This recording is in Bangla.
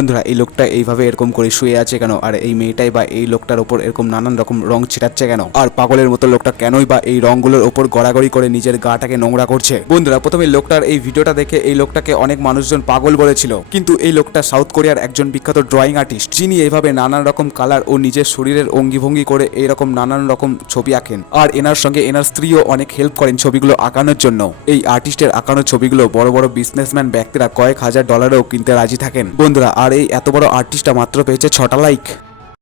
বন্ধুরা এই লোকটা এইভাবে এরকম করে শুয়ে আছে কেন, আর এই মেয়েটাই বা এই লোকটার উপর এরকম নানান রকম রং ছিটাচ্ছে কেন, আর পাগলের মতো লোকটা কেনই বা এই রংগুলোর উপর গড়াগড়ি করে নিজের গাটাকে নোংরা করছে। বন্ধুরা প্রথমে লোকটার এই ভিডিওটা দেখে এই লোকটাকে অনেক মানুষজন পাগল বলেছিল, কিন্তু এই লোকটা সাউথ কোরিয়ার একজন বিখ্যাত ড্রয়িং আর্টিস্ট, যিনি এইভাবে নানান রকম কালার ও নিজের শরীরের অঙ্গিভঙ্গি করে এইরকম নানান রকম ছবি আঁকেন, আর এনার সঙ্গে এনার স্ত্রীও অনেক হেল্প করেন ছবিগুলো আঁকানোর জন্য। এই আর্টিস্টের আঁকানো ছবিগুলো বড় বড় বিজনেসম্যান ব্যক্তিরা কয়েক হাজার ডলারেও কিনতে রাজি থাকেন। বন্ধুরা আর এই এত বড় আর্টিস্টটা মাত্র পেয়েছে 6টা লাইক।